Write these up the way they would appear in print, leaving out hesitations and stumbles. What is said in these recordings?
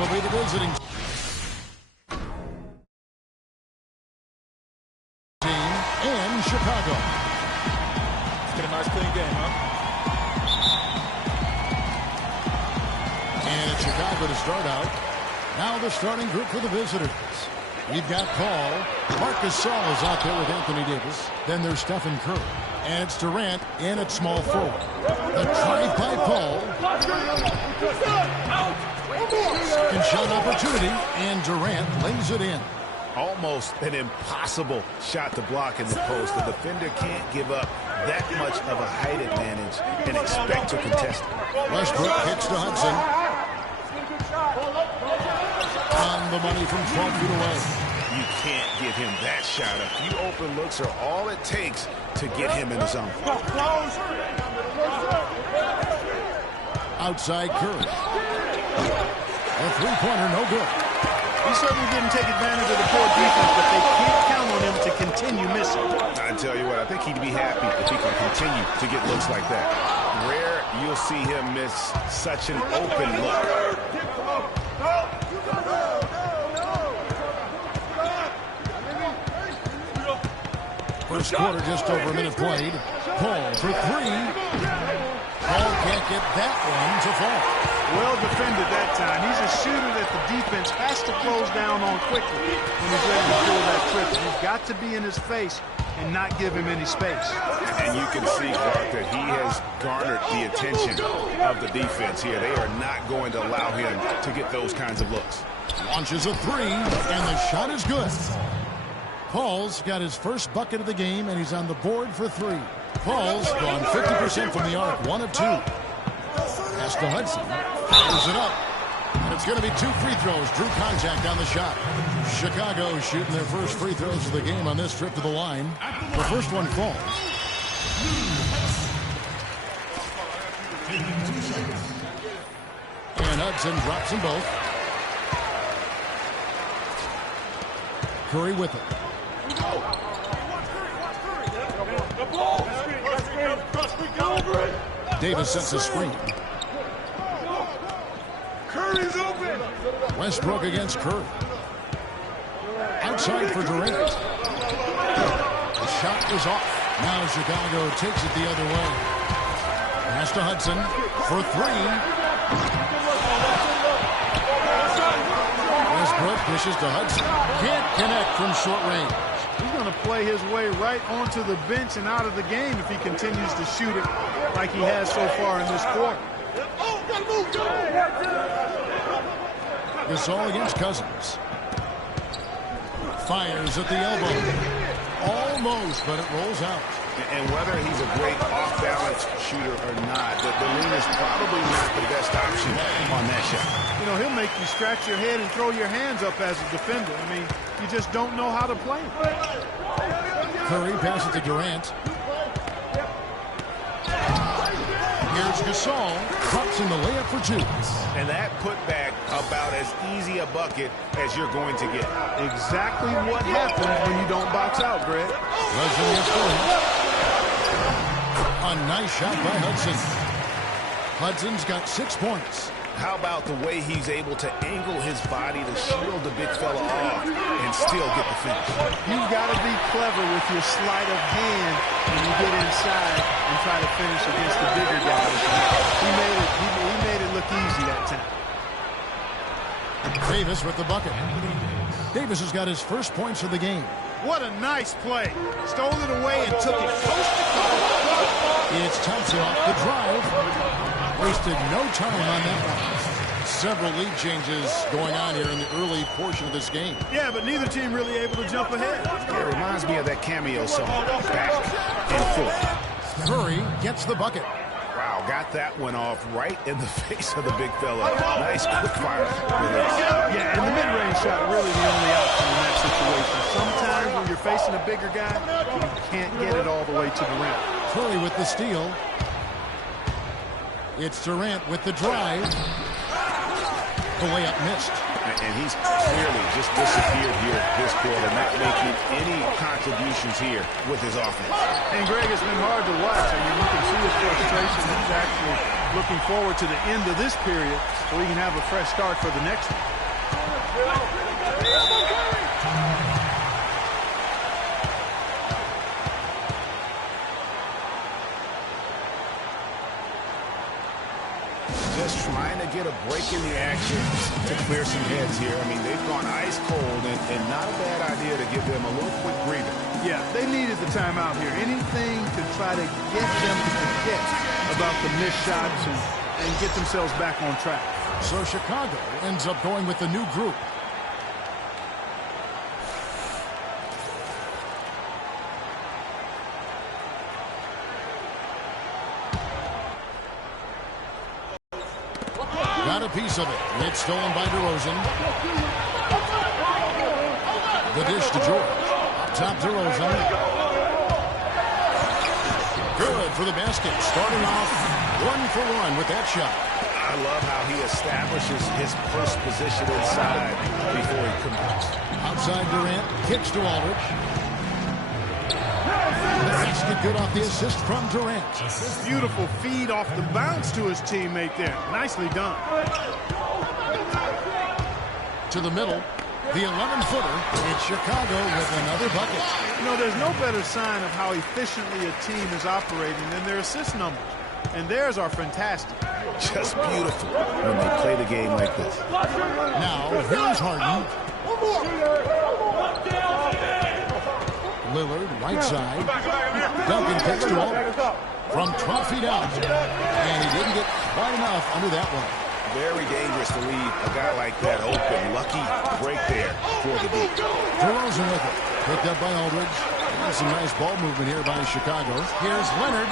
It'll be the visiting team in Chicago. Let's get a nice clean game, huh? And it's Chicago to start out. Now the starting group for the visitors. We've got Paul. Marcus Gasol is out there with Anthony Davis. Then there's Stephen Curry. And it's Durant in at small forward. The drive by Paul. Second shot opportunity, and Durant lays it in. Almost an impossible shot to block in the post. The defender can't give up that much of a height advantage and expect to contest it. Westbrook kicks to Hudson. On the money from 12 feet away. You can't give him that shot. A few open looks are all it takes to get him in the zone. Outside Curry. A three-pointer, no good. He certainly didn't take advantage of the poor defense, but they can't count on him to continue missing. I tell you what, I think he'd be happy if he can continue to get looks like that. Rare you'll see him miss such an open look. First quarter, just over a minute played. Paul for three. Paul can't get that one to fall. Well defended that time. He's a shooter that the defense has to close down on quickly when he's ready to pull that trigger. You've got to be in his face and not give him any space. And you can see, Clark, that he has garnered the attention of the defense here. They are not going to allow him to get those kinds of looks. Launches a three, and the shot is good. Paul's got his first bucket of the game, and he's on the board for three. Paul's gone 50% from the arc, 1 of 2. Pass to Hudson. Fires it up. And it's going to be 2 free throws. Drew contact on the shot. Chicago shooting their first free throws of the game on this trip to the line. The first one falls. And Hudson drops them both. Curry with it. Davis sets a screen. Curry's open. Westbrook against Curry. Outside for Durant. The shot is off. Now Chicago takes it the other way. Pass to Hudson for three. Westbrook pushes to Hudson. Can't connect from short range. He's going to play his way right onto the bench and out of the game if he continues to shoot it like he has so far in this quarter. Gasol against Cousins. Fires at the elbow. Almost, but it rolls out. And whether he's a great off-balance shooter or not, the lean is probably not the best option on that shot. You know, he'll make you scratch your head and throw your hands up as a defender. I mean, you just don't know how to play him. Curry passes to Durant. Here's Gasol. Drops in the layup for 2. And that putback about as easy a bucket as you're going to get. Exactly what happens when you don't box out, Greg. A nice shot by Hudson. Hudson's got 6 points. How about the way he's able to angle his body to shield the big fella off and still get the finish? You've got to be clever with your sleight of hand when you get inside and try to finish against the bigger guys. He made it look easy that time. Davis with the bucket. Davis has got his first points of the game. What a nice play. Stole it away and took it coast to coast. It's Thompson off the drive. Wasted no time on that one. Several lead changes going on here in the early portion of this game. Yeah, but neither team really able to jump ahead. It reminds me of that cameo song, Back and Forth. Curry gets the bucket. Wow, got that one off right in the face of the big fella. Nice quick fire. Yeah, and the mid-range shot really the only option in that situation. Sometimes when you're facing a bigger guy, you can't get it all the way to the rim. Curry with the steal. It's Durant with the drive. The layup missed. And he's clearly just disappeared here this quarter, not making any contributions here with his offense. And, Greg, it's been hard to watch. I mean, you can see his frustration. He's actually looking forward to the end of this period so he can have a fresh start for the next one. Just trying to get a break in the action to clear some heads here. I mean, they've gone ice cold, and not a bad idea to give them a little quick breather. Yeah, they needed the timeout here. Anything to try to get them to forget about the missed shots and get themselves back on track. So Chicago ends up going with the new group. Got a piece of it. It's stolen by DeRozan. The dish to George. Up top DeRozan. Good for the basket. Starting off 1-for-1 with that shot. I love how he establishes his post position inside before he commits. Outside Durant. Kicks to Aldridge. The basket good off the assist from Durant. Beautiful feed off the bounce to his teammate there. Nicely done. To the middle. The 11-footer. It's Chicago with another bucket. You know, there's no better sign of how efficiently a team is operating than their assist numbers. And theirs are fantastic. Just beautiful when they play the game like this. Now, here's Harden. Lillard, right side. Duncan kicks to Aldridge. From 12 feet out. And he didn't get quite enough under that one. Very dangerous to leave a guy like that open. Lucky break there for the deep. DeRozan with it. Picked up by Aldridge. And some nice ball movement here by Chicago. Here's Leonard.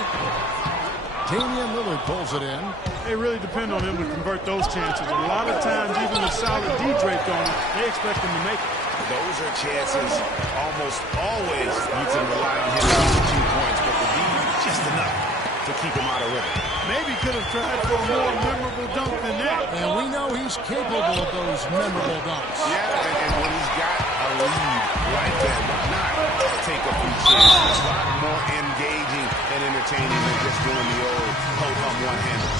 Damian Lillard pulls it in. They really depend on him to convert those chances. A lot of times, even with solid D draped on him, they expect him to make it. Those are chances almost always you can rely on him to get 2 points, but the D just enough to keep him out of rhythm. Maybe could have tried for a more memorable dunk than that. And we know he's capable of those memorable dunks. Yeah, and when he's got a lead like that, why not take a few chances? A lot more engaging and entertaining than just doing the old ho-hum one-hander.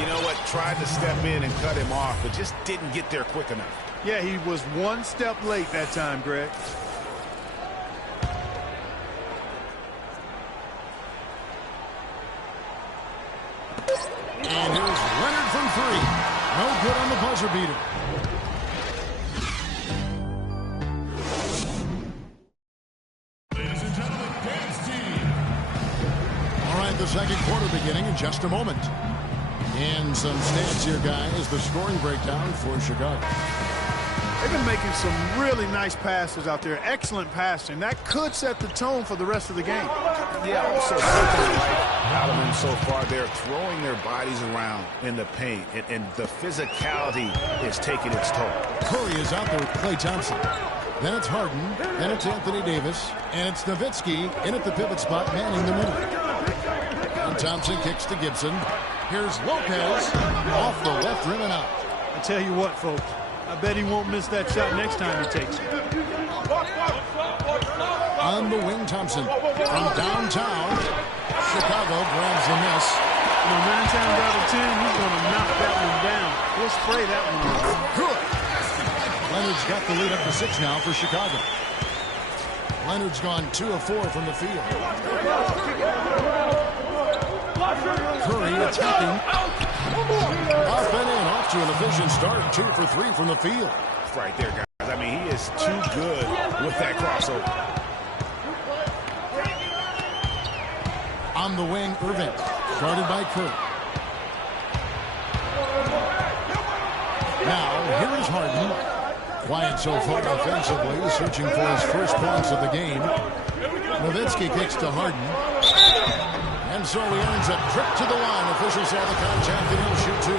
You know what? Tried to step in and cut him off, but just didn't get there quick enough. Yeah, he was one step late that time, Greg. And here's Leonard from 3. No good on the buzzer beater. Ladies and gentlemen, dance team. All right, the second quarter beginning in just a moment. And some stats here, guys. The scoring breakdown for Chicago. They've been making some really nice passes out there. Excellent passing. That could set the tone for the rest of the game. Yeah, also something like out of them so far. They're throwing their bodies around in the paint, and the physicality is taking its toll. Curry is out there with Klay Thompson. Then it's Harden. Then it's Anthony Davis. And it's Nowitzki in at the pivot spot, manning the middle. And Thompson kicks to Gibson. Here's Lopez off the left rim and out. I tell you what, folks. I bet he won't miss that shot next time he takes it. On the wing, Thompson. From downtown, Chicago grabs the miss. You know, 9 times out of 10, he's going to knock that one down. He'll spray that one off. Good. Leonard's got the lead up to 6 now for Chicago. Leonard's gone 2 of 4 from the field. Curry attacking. Up and in, off to an efficient start. 2 for 3 from the field. Right there, guys. I mean, he is too good with that crossover. On the wing, Irving. Guarded by Curry. Now, here is Harden. Quiet so far offensively, searching for his first points of the game. Nowitzki kicks to Harden. And so he earns a trip to the line. Officials saw the contact and he'll shoot 2.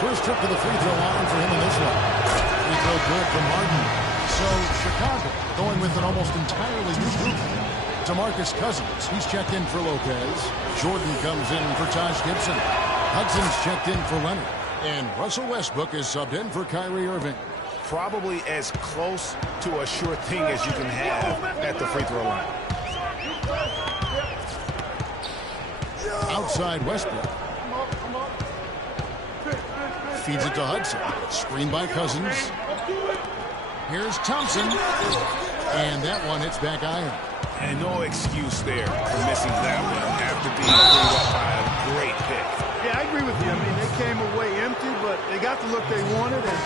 First trip to the free throw line for him in this one. Free throw good from Harden. So Chicago going with an almost entirely new group. DeMarcus Cousins, he's checked in for Lopez. Jordan comes in for Taj Gibson. Hudson's checked in for Leonard. And Russell Westbrook is subbed in for Kyrie Irving. Probably as close to a sure thing as you can have at the free throw line. Outside Westbrook. Feeds it to Hudson. Screen by Cousins. Here's Thompson. And that one hits back iron. And no excuse there for missing that one after being freed up by a great pick. Yeah, I agree with you. I mean, they came away empty, but they got the look they wanted. And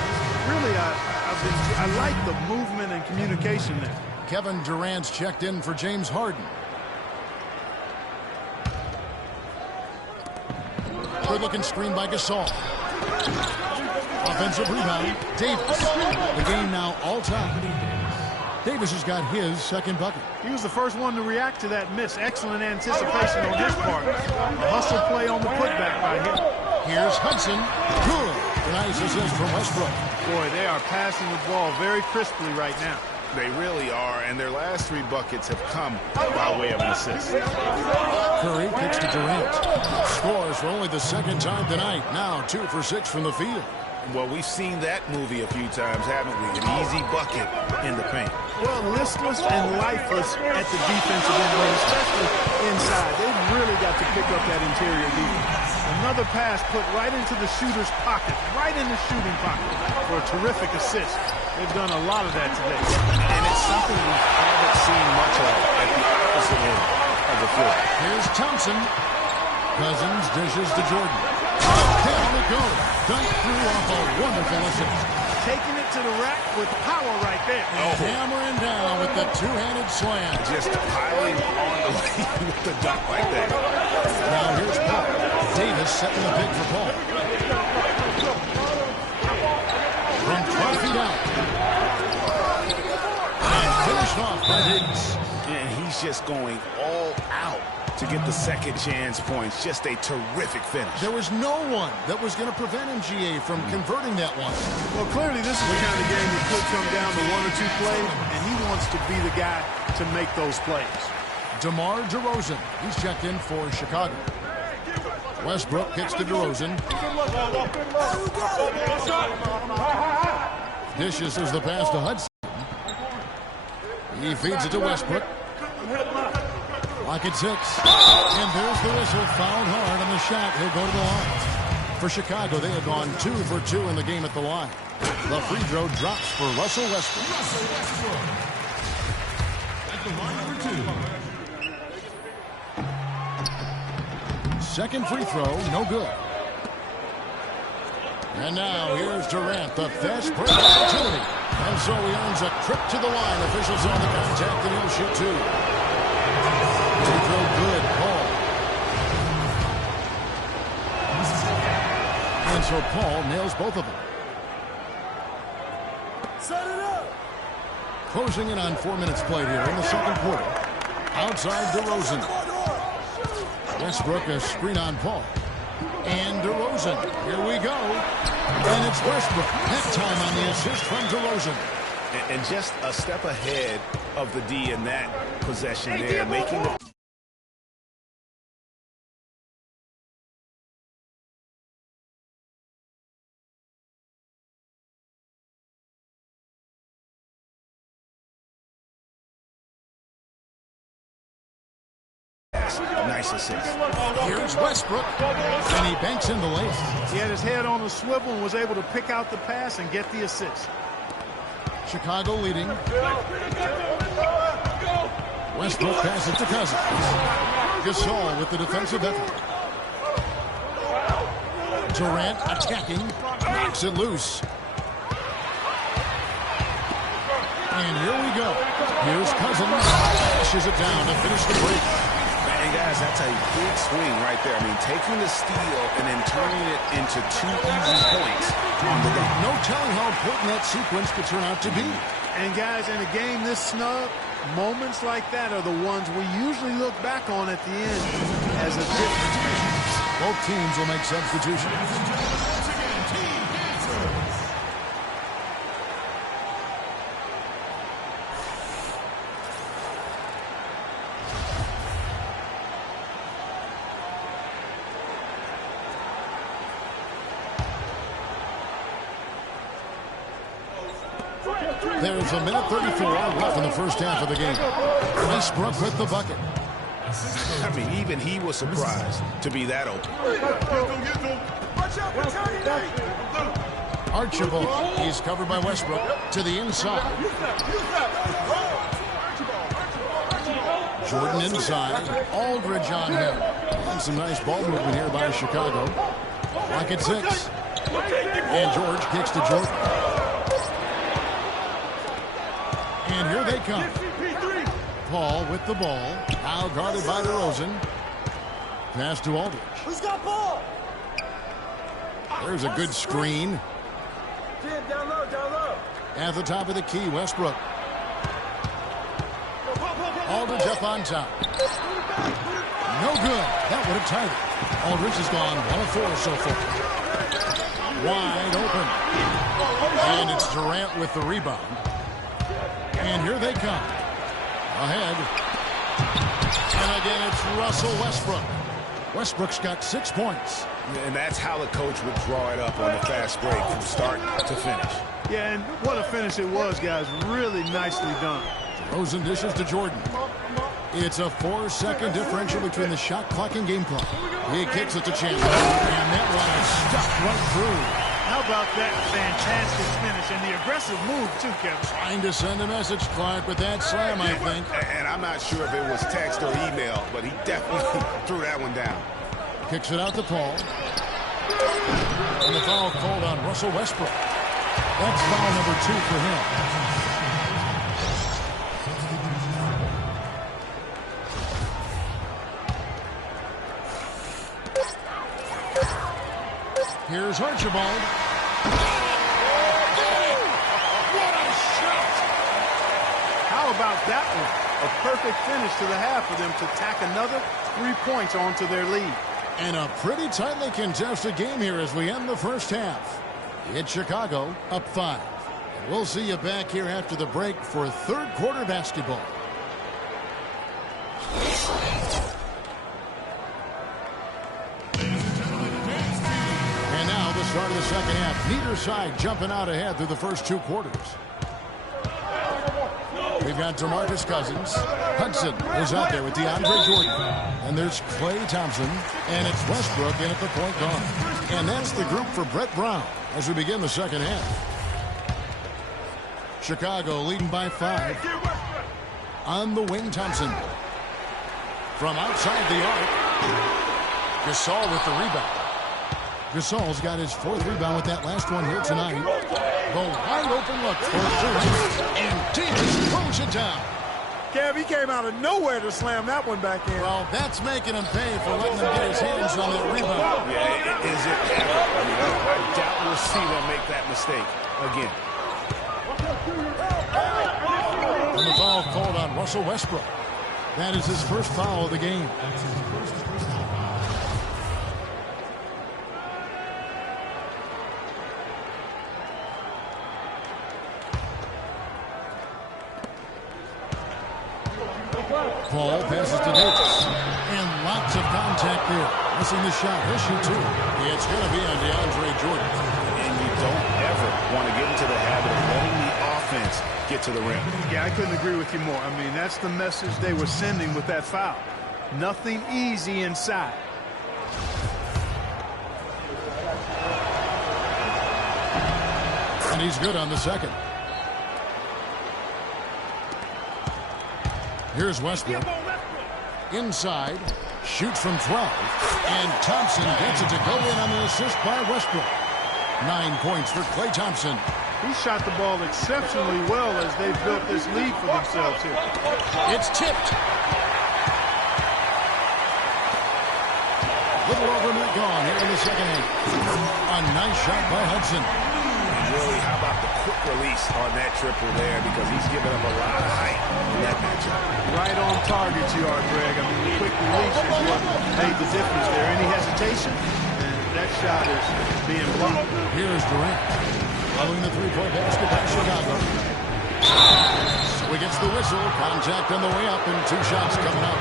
really, I like the movement and communication there. Kevin Durant's checked in for James Harden. Good-looking screen by Gasol. Offensive rebound, Davis. The game now all-time. Davis has got his second bucket. He was the first one to react to that miss. Excellent anticipation on his part. The hustle play on the putback by him. Here's Hudson. Good. Nice assist from Westbrook. Boy, they are passing the ball very crisply right now. They really are, and their last 3 buckets have come by way of an assist. Curry kicks to Durant. Scores for only the second time tonight. Now 2 for 6 from the field. Well, we've seen that movie a few times, haven't we? An easy bucket in the paint. Well, listless and lifeless at the defensive end, especially inside. They've really got to pick up that interior defense. Another pass put right into the shooter's pocket, right in the shooting pocket for a terrific assist. They've done a lot of that today. And it's something we haven't seen much of at the opposite end of the floor. Here's Thompson. Cousins dishes to Jordan. Down it goes. Dunked through off a wonderful assist. Taking it to the rack with power right there. Hammering down with the two-handed slam. Just piling on the lane with the dunk like that. Now here's Paul. Davis setting the pick for Paul. From 12 feet out. And finished off by Davis. And he's just going all out to get the second chance points. Just a terrific finish. There was no one that was going to prevent MGA from converting that one. Well, clearly this is the kind of game that could come down to 1 or 2 plays, and he wants to be the guy to make those plays. DeMar DeRozan, he's checked in for Chicago. Westbrook kicks to DeRozan. Dishes is the pass to Hudson. He feeds it to Westbrook. Lock at 6. And there's the whistle. Fouled hard on the shot. He'll go to the line. For Chicago, they have gone 2 for 2 in the game at the line. The free throw drops for Russell Westbrook. At the line number 2. Second free throw, no good. And now here's Durant, the fast break opportunity. And so he earns a trip to the line. Officials on the contact, and he'll shoot 2. Free throw good, Paul. And so Paul nails both of them. Set it up. Closing in on 4 minutes played here in the second quarter. Outside DeRozan. Westbrook a screen on Paul. And DeRozan. Here we go. And it's Westbrook. That time on the assist from DeRozan. And just a step ahead of the D in that possession there, making the nice assist. Here's Westbrook, and he banks in the lane. He had his head on a swivel and was able to pick out the pass and get the assist. Chicago leading. Westbrook passes to Cousins. Gasol with the defensive effort. Durant attacking, knocks it loose. And here we go. Here's Cousins, dashes it down to finish the break. And guys, that's a big swing right there. I mean, taking the steal and then turning it into 2 easy points on the dunk. No telling how important that sequence could turn out to be. And guys, in a game this snug, moments like that are the ones we usually look back on at the end as a difference maker. Both teams will make substitutions. There's a minute 34 left in the first half of the game. Westbrook with the bucket. I mean, even he was surprised to be that open. Archibald, he's covered by Westbrook to the inside. Jordan inside. Aldridge on him. And some nice ball movement here by Chicago. Lock at 6. And George kicks to Jordan. And here they come. Paul with the ball. Now guarded by DeRozan. Pass to Aldridge. Who's got ball? There's a good screen. Down low, down low. At the top of the key, Westbrook. Aldridge up on top. No good. That would have tied it. Aldridge has gone 1 of 4 so far. Wide open. And it's Durant with the rebound. And here they come. Ahead. And again, it's Russell Westbrook. Westbrook's got 6 points. And that's how the coach would draw it up on the fast break from start to finish. Yeah, and what a finish it was, guys. Really nicely done. Rosen dishes to Jordan. It's a 4-second differential between the shot clock and game clock. He kicks it to Chandler. And that one is stuck right through. How about that fantastic finish and the aggressive move, too, Kevin? Trying to send a message, Clark, with that slam, I think. And I'm not sure if it was text or email, but he definitely threw that one down. Kicks it out to Paul. And the foul called on Russell Westbrook. That's foul number 2 for him. Here's Archibald. What a shot! How about that one? A perfect finish to the half for them to tack another 3 points onto their lead. And a pretty tightly contested game here as we end the first half. It's Chicago up 5. We'll see you back here after the break for third quarter basketball. And now the start of the second half. Neither side jumping out ahead through the first 2 quarters. We've got DeMarcus Cousins. Hudson is out there with DeAndre Jordan. And there's Klay Thompson. And it's Westbrook in at the point guard. And that's the group for Brett Brown as we begin the second half. Chicago leading by 5. On the wing, Thompson. From outside the arc. Gasol with the rebound. Gasol's got his 4th rebound with that last one here tonight. The wide open look for Durant. And Davis throws it down. Kev, he came out of nowhere to slam that one back in. Well, that's making him pay for letting him get his hands on that rebound. Yeah, is it ever? I mean, I doubt we'll see them make that mistake again. And the foul called on Russell Westbrook. That is his first foul of the game. Paul passes to Davis. And lots of contact there. Missing the shot. He'll shoot 2. It's going to be on DeAndre Jordan. And you don't ever want to get into the habit of letting the offense get to the rim. Yeah, I couldn't agree with you more. I mean, that's the message they were sending with that foul. Nothing easy inside. And he's good on the second. Here's Westbrook. Inside. Shoots from 12. And Thompson gets it to go in on the assist by Westbrook. 9 points for Klay Thompson. He shot the ball exceptionally well as they've built this lead for themselves here. It's tipped. Little over minute gone here in the second half. A nice shot by Hudson. And really, how about the quick release on that triple there, because he's given up a lot of height in that matchup. Right on target you are, Greg. I mean, the quick release is what made the difference there. Any hesitation, and that shot is being blocked. Here's Durant. Following the three-point basket by Chicago. So he gets the whistle. Contact on the way up and 2 shots coming up.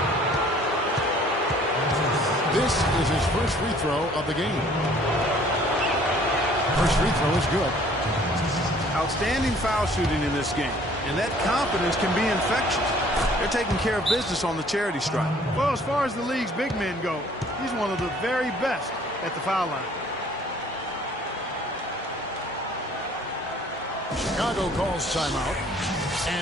This is his first free throw of the game. First free throw is good. How Outstanding foul shooting in this game, and that confidence can be infectious. They're taking care of business on the charity stripe. Well, as far as the league's big men go, he's one of the very best at the foul line. Chicago calls timeout.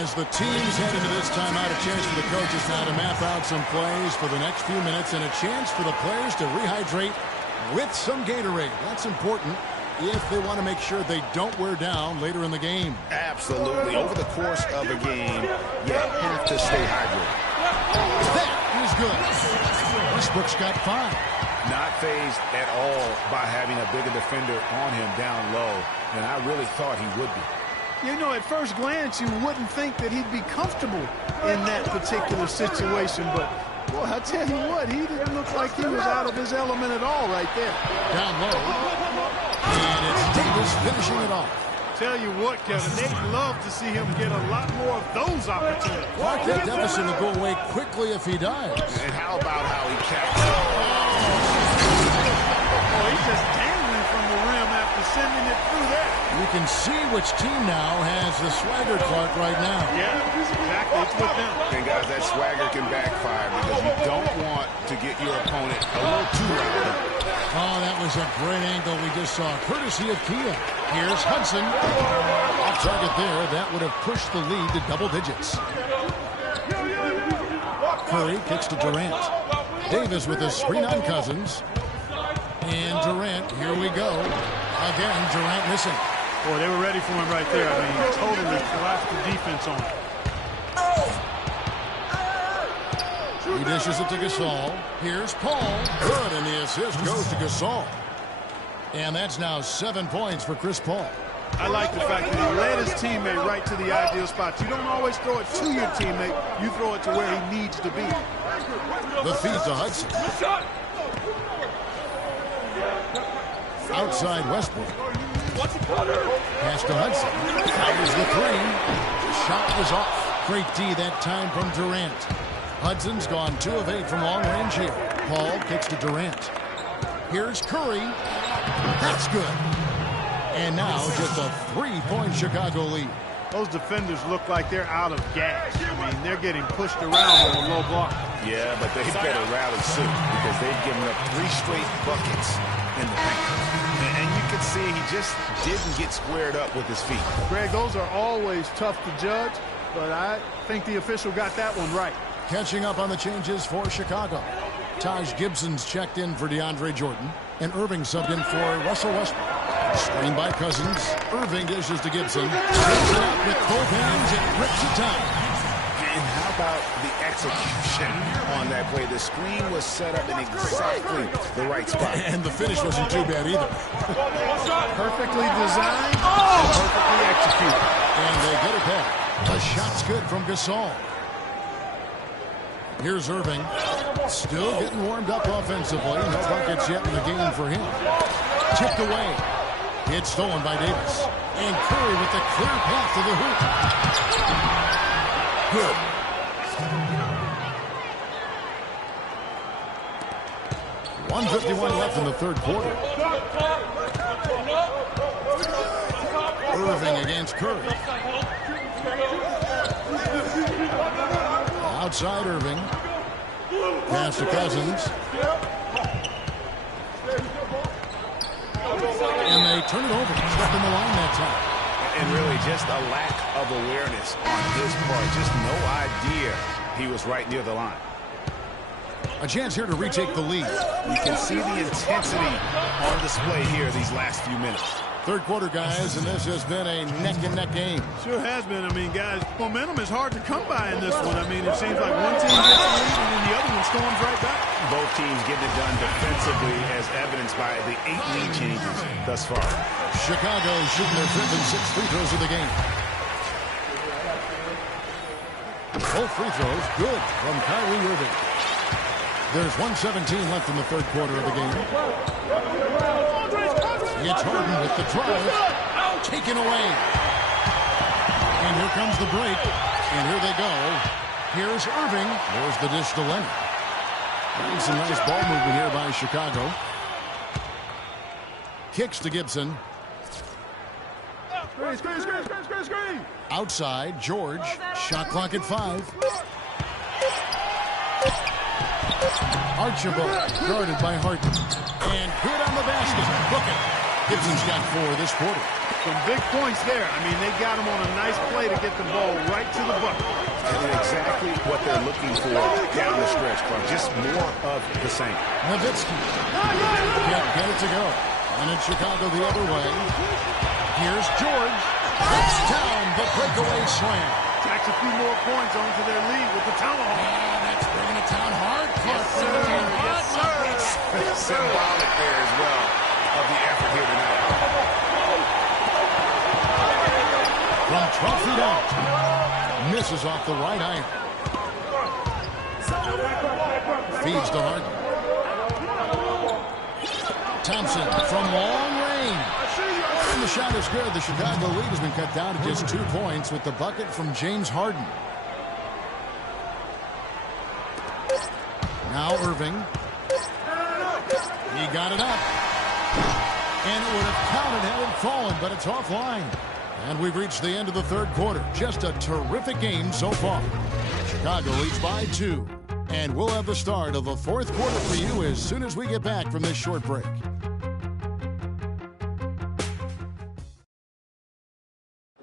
As the teams head into this timeout, a chance for the coaches now to map out some plays for the next few minutes and a chance for the players to rehydrate with some Gatorade. That's important if they want to make sure they don't wear down later in the game. Absolutely. Over the course of a game, you have to stay hydrated. That is good. Westbrook's got 5. Not phased at all by having a bigger defender on him down low, and I really thought he would be. You know, at first glance, you wouldn't think that he'd be comfortable in that particular situation, but, boy, I tell you what, he didn't look like he was out of his element at all right there. Down low, and it's Davis finishing it off. Tell you what, Kevin, they'd love to see him get a lot more of those opportunities. Clark, that deficit will go away quickly if he does. And how about how he captured? Oh, he's just dangling from the rim after sending it through there. You can see which team now has the swagger, Clark, right now. Yeah, exactly. It's with them. And, guys, that swagger can backfire because you don't want to get your opponent a little too riled up. Oh, that was a great angle we just saw, courtesy of Kia. Here's Hudson. Off target there. That would have pushed the lead to double digits. Curry kicks to Durant. Davis with a screen on Cousins. And Durant, here we go. Again, Durant missing. Boy, they were ready for him right there. I mean, totally collapsed the defense on him. He dishes it to Gasol. Here's Paul. Good, and the assist goes to Gasol. And that's now 7 points for Chris Paul. I like the fact that he led his teammate right to the ideal spot. You don't always throw it to your teammate. You throw it to where he needs to be. The feed to Hudson. Outside Westbrook. Pass to Hudson. Fires the 3. The shot was off. Great D that time from Durant. Hudson's gone 2 of 8 from long range here. Paul kicks to Durant. Here's Curry. That's good. And now just a 3-point Chicago lead. Those defenders look like they're out of gas. I mean, they're getting pushed around on a low block. Yeah, but they better rally soon because they've given up 3 straight buckets in the paint. And you can see he just didn't get squared up with his feet. Greg, those are always tough to judge, but I think the official got that one right. Catching up on the changes for Chicago. Taj Gibson's checked in for DeAndre Jordan, and Irving subbed in for Russell Westbrook. Screen by Cousins. Irving dishes to Gibson. Rips it out with both hands and rips it down. And how about the execution on that play? The screen was set up in exactly the right spot. And the finish wasn't too bad either. Perfectly designed and perfectly executed. And they get it back. The shot's good from Gasol. Here's Irving. Still getting warmed up offensively. No buckets yet in the game for him. Tipped away. It's stolen by Davis. And Curry with the clear path to the hoop. Good. .151 left in the third quarter. Irving against Curry. Outside Irving. Pass to Cousins. And they turn it over. Stuck in the line that time. And really just a lack of awareness on his part. Just no idea he was right near the line. A chance here to retake the lead. You can see the intensity on display here these last few minutes. Third quarter, guys, and this has been a neck-and-neck game. Sure has been. I mean, guys, momentum is hard to come by in this one. I mean, it seems like one team gets the lead and then the other one storms right back. Both teams getting it done defensively as evidenced by the 8 lead changes thus far. Chicago shooting their 5th and 6th free throws of the game. Both free throws good from Kyrie Irving. There's 1:17 left in the third quarter of the game. It's Harden with the drive. Taken away. And here comes the break. And here they go. Here's Irving. There's the dish to Leonard. And some nice ball movement here by Chicago. Kicks to Gibson. Screen. Outside, George. Shot clock at 5. Archibald guarded by Harden. And good on the basket. Book it. Gibson's got 4 this quarter. Some big points there. I mean, they got him on a nice play to get the ball right to the bucket. And exactly what they're looking for down the stretch, Clark. Just more of the same. Nowitzki can't get it to go. And in Chicago the other way. Here's George. That's down the breakaway slam. Tacks a few more points onto their lead with the tomahawk. And that's bringing it down hard. Yes, sir. Yes, sir. Symbolic there as well of the effort here tonight. From 12 feet out. Misses off the right iron. Feeds to Harden. Thompson from long range. And the shot is good. The Chicago lead has been cut down to just 2 points with the bucket from James Harden. Now Irving. He got it up. And it would have counted had it fallen, but it's offline. And we've reached the end of the third quarter. Just a terrific game so far. Chicago leads by 2. And we'll have the start of the fourth quarter for you as soon as we get back from this short break.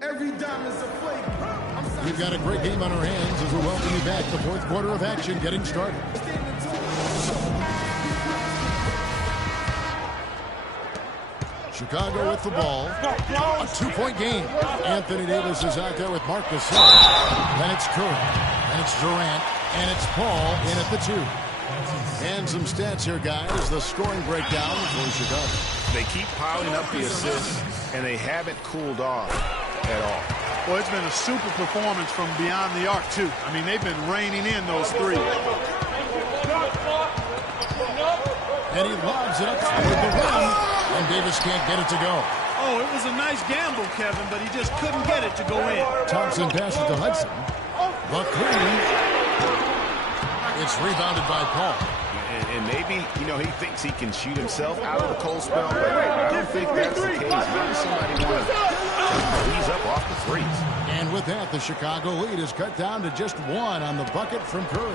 Every dime is a play. We've got a great game on our hands as we welcome you back. The fourth quarter of action getting started. Chicago with the ball. A 2-point game. Anthony Davis is out there with Marc Gasol. Then it's Curry. And it's Durant. And it's Paul in at the 2. And some stats here, guys. The scoring breakdown for Chicago. They keep piling up the assists, and they haven't cooled off at all. Well, it's been a super performance from beyond the arc, too. I mean, they've been raining in those threes. And he lobs it up with the rim. And Davis can't get it to go. Oh, it was a nice gamble, Kevin, but he just couldn't get it to go in. Thompson passes to Hudson. The 3. It's rebounded by Paul. And maybe, he thinks he can shoot himself out of the cold spell, but I don't think that's the case. Maybe somebody wants to ease up off the threes. And with that, the Chicago lead is cut down to just 1 on the bucket from Curry.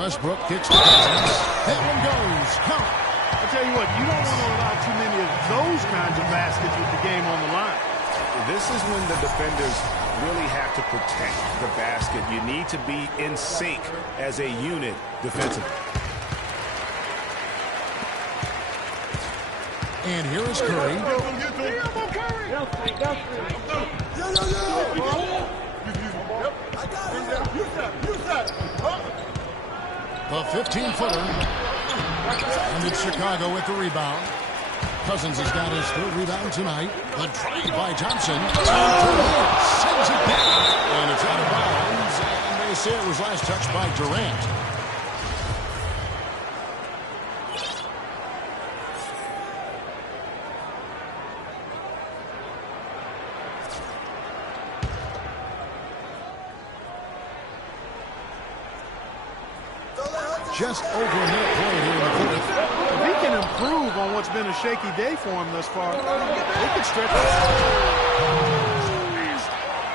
Westbrook kicks to Cousins. That one goes. Count. I'll tell you what, you don't want to allow too many of those kinds of baskets with the game on the line. This is when the defenders really have to protect the basket. You need to be in sync as a unit defensively. And here is Curry. The 15-footer. And it's Chicago with the rebound. Cousins has got his 3rd rebound tonight. The drive by Johnson. Sends it back. And it's out of bounds. And they say it was last touched by Durant. Just over a minute played here in the fourth. If he can improve on what's been a shaky day for him thus far, they could stretch it.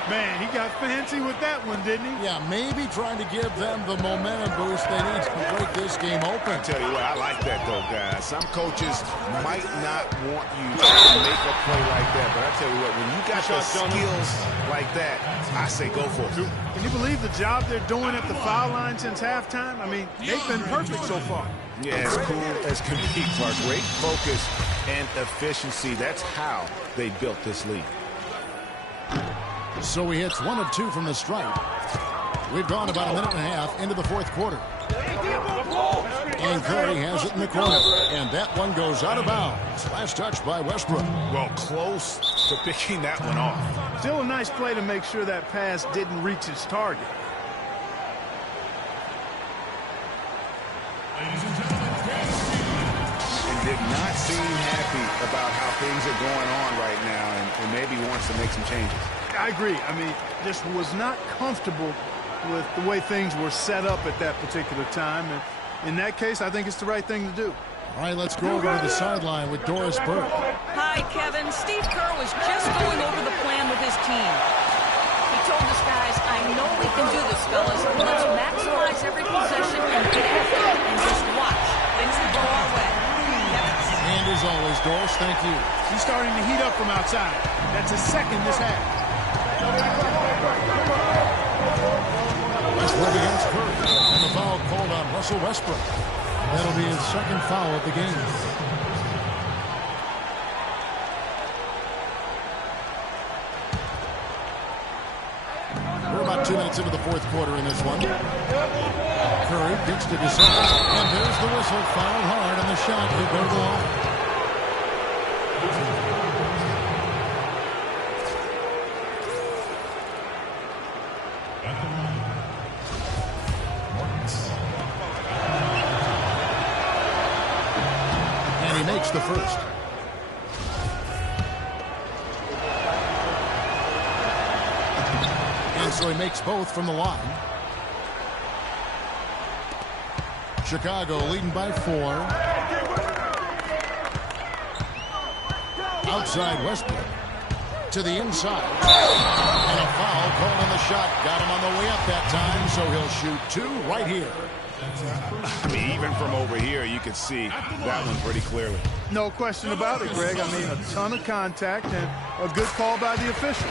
Man, he got fancy with that one, didn't he? Yeah, maybe trying to give them the momentum boost they need to break this game open. I tell you what, I like that, though, guys. Some coaches might not want you to make a play like that, but I tell you what, when you got the skills like that, I say go for it. Can you believe the job they're doing at the foul line since halftime? I mean, they've been perfect so far. Yeah, as cool as can be, Clark. Great focus and efficiency. That's how they built this lead. So he hits 1 of 2 from the stripe. We've gone about a minute and a half into the fourth quarter. And Curry has it in the corner. And that one goes out of bounds. Last touch by Westbrook. Well, close to picking that one off. Still a nice play to make sure that pass didn't reach its target. And did not seem happy about how things are going on right now and maybe wants to make some changes. I agree. I mean, just was not comfortable with the way things were set up at that particular time. And in that case, I think it's the right thing to do. All right, let's go over to the sideline with Doris Burke. Hi, Kevin. Steve Kerr was just going over the plan with his team. He told us, guys, I know we can do this, fellas. Let's maximize every possession and get after it and just watch. Things will go our way. Kevin? And as always, Doris, thank you. He's starting to heat up from outside. That's his second this half. Westbrook against Curry. And the foul called on Russell Westbrook. That'll be his second foul of the game. We're about 2 minutes into the fourth quarter in this one. Curry kicks to DeSantis. And there's the whistle. Fouled hard on the shot. He'll go to the line. Makes the first. And so he makes both from the line. Chicago leading by 4. Outside Westbrook. To the inside. And a foul called on the shot. Got him on the way up that time, so he'll shoot 2 right here. I mean, even from over here, you could see that one pretty clearly. No question about it, Greg. I mean, a ton of contact and a good call by the official.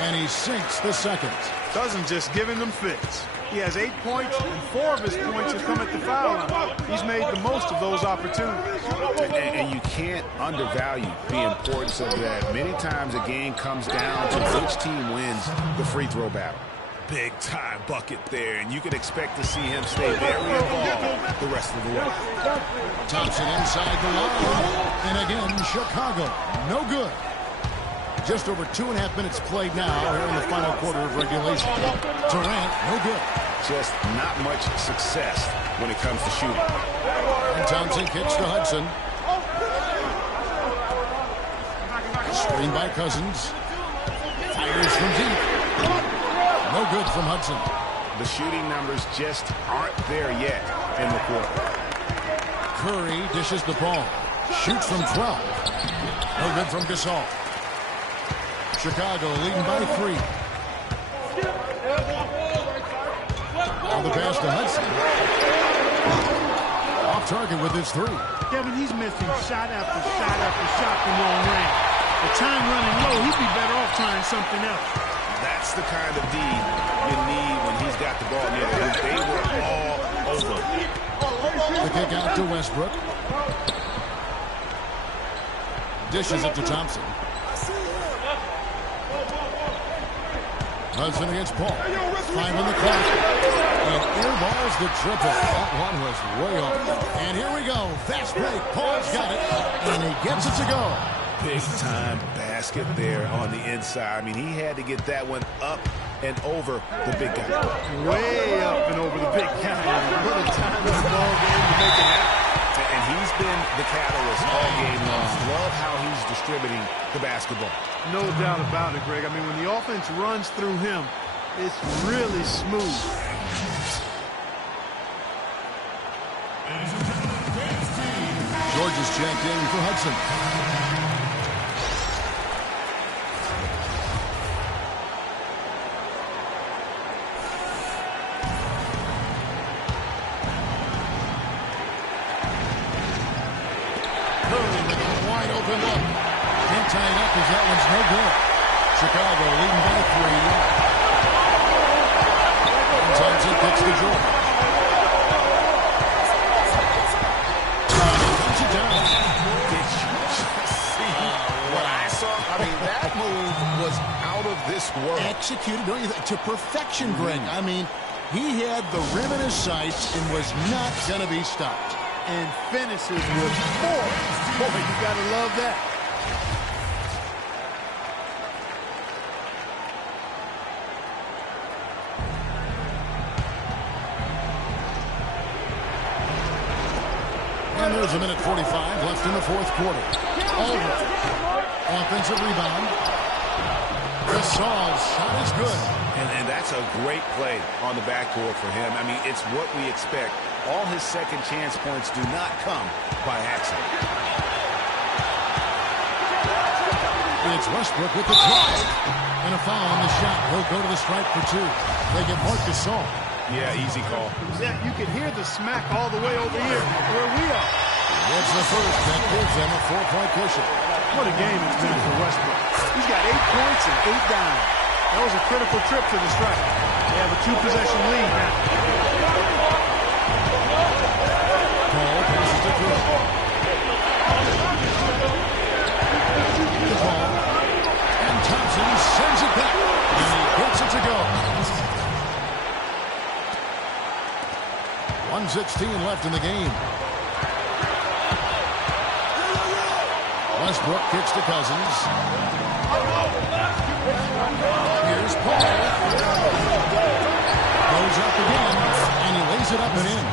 And he sinks the second. Doesn't just giving them fits. He has 8 points, and 4 of his points have come at the foul line. He's made the most of those opportunities. And you can't undervalue the importance of that. Many times a game comes down to which team wins the free throw battle. Big-time bucket there, and you can expect to see him stay very involved the rest of the way. Thompson inside the line, and again, Chicago, no good. Just over 2.5 minutes played now here in the final quarter of regulation. Durant, no good. Just not much success when it comes to shooting. And Thompson kicks to Hudson. Screen by Cousins. Fires from deep. No good from Hudson. The shooting numbers just aren't there yet in the quarter. Curry dishes the ball. Shoots from 12. No good from Gasol. Chicago leading by 3. On the pass to Hudson. Off target with his 3. Kevin, he's missing shot after shot after shot from long range. The time running low, he'd be better off trying something else. That's the kind of D you need when he's got the ball near the hoop. They were all over. The kick out to Westbrook. Dishes it to Thompson. Hudson against Paul. 5 on the clock. And airballs the triple. That one was way off. And here we go. Fast break. Paul's got it. And he gets it to go. Big-time basket there on the inside. I mean, he had to get that one up and over the big guy. Way up and over the big guy. What a time in the ball game to make it happen. And he's been the catalyst all game long. Love how he's distributing the basketball. No doubt about it, Greg. I mean, when the offense runs through him, it's really smooth. George is checked in for Hudson. Curry with a wide open look. Can't tie it up as that one's no good. Chicago leading by 3. And Thompson kicks to George. Punch it down. Did you see what I saw? I mean, that move was out of this world. Executed to perfection, Greg. I mean, he had the rim in his sights and was not going to be stopped. And finishes with force. Boy, you got to love that. And there's a minute 45 left in the fourth quarter. Over. Offensive rebound. Gasol's shot is good. And that's a great play on the backboard for him. I mean, it's what we expect All his second chance points do not come by accident. It's Westbrook with the drive. And a foul on the shot. He'll go to the stripe for 2. They get Marc Gasol. Yeah, easy call. Yeah, you can hear the smack all the way over here where we are. It's the first that gives them a 4-point cushion. What a game it's been for Westbrook. He's got 8 points and 8 dimes. That was a critical trip to the stripe. They have a 2-possession lead now. Paul passes to Chris. To Paul. And Thompson sends it back. And he gets it to go. 1:16 left in the game. Westbrook kicks to Cousins. Here's Paul. Goes up again, and he lays it up and in.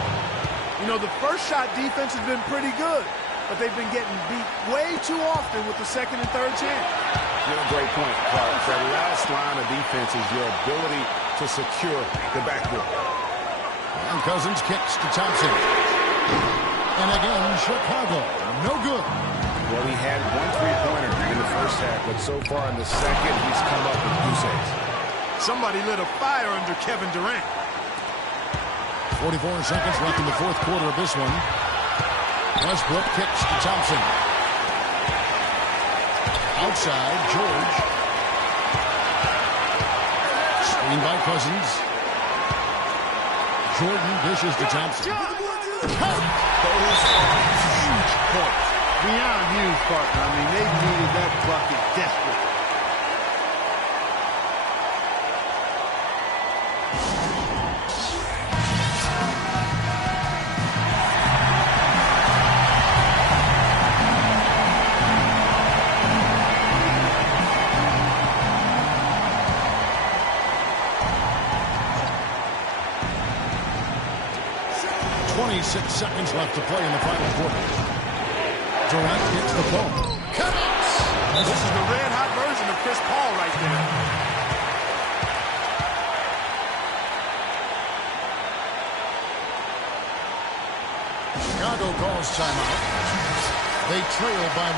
You know, the first shot defense has been pretty good, but they've been getting beat way too often with the second and third chance. Great point, Clark. The last line of defense is your ability to secure the backboard. And Cousins kicks to Thompson. And again, Chicago. No good. Well, he had 1 3-pointer in the first half, but so far in the second, he's come up with goose eggs. Somebody lit a fire under Kevin Durant. 44 seconds left in the fourth quarter of this one. Westbrook kicks to Thompson. Outside, George. Screen by Cousins. Jordan dishes to Thompson. Those are huge points. Beyond huge, partner. I mean, they needed that bucket desperately. Seconds left to play in the final quarter. Durant gets the ball. Connects! This is the red-hot version of Chris Paul right there. Chicago calls timeout. They trail by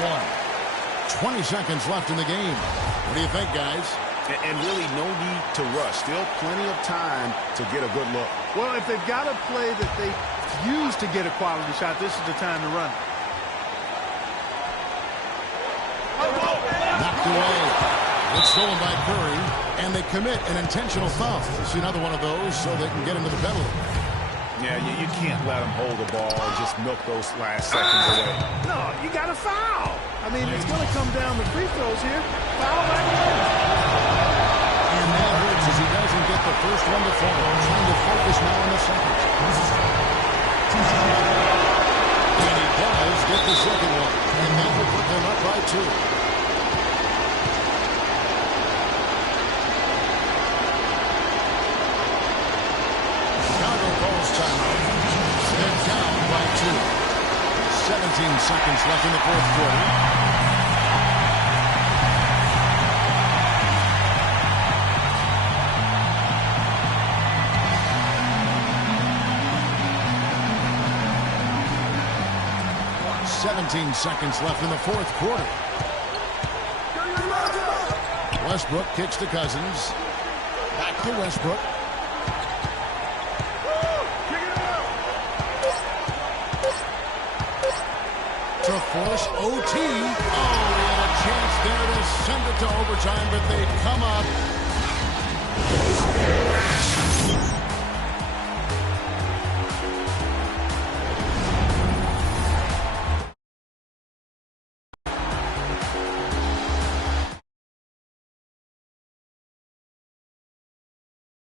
1. 20 seconds left in the game. What do you think, guys? And really no need to rush. Still plenty of time to get a good look. Well, if they've got a play that they use to get a quality shot, this is the time to run. Knocked away. It's stolen by Curry, and they commit an intentional foul. See another one of those so they can get into the penalty. Yeah, you can't let them hold the ball and just milk those last seconds away. No, you got to foul. I mean, it's going to come down to free throws here. Foul back there. And that hurts as he doesn't get the first one to fall. Trying to focus now on the second. And he does get the second one. And that will put them up by 2. Chicago calls timeout. They're down by 2. 17 seconds left in the fourth quarter. Seconds left in the fourth quarter. Westbrook kicks to Cousins. Back to Westbrook. To force OT. Oh, they had a chance there to send it to overtime, but they come up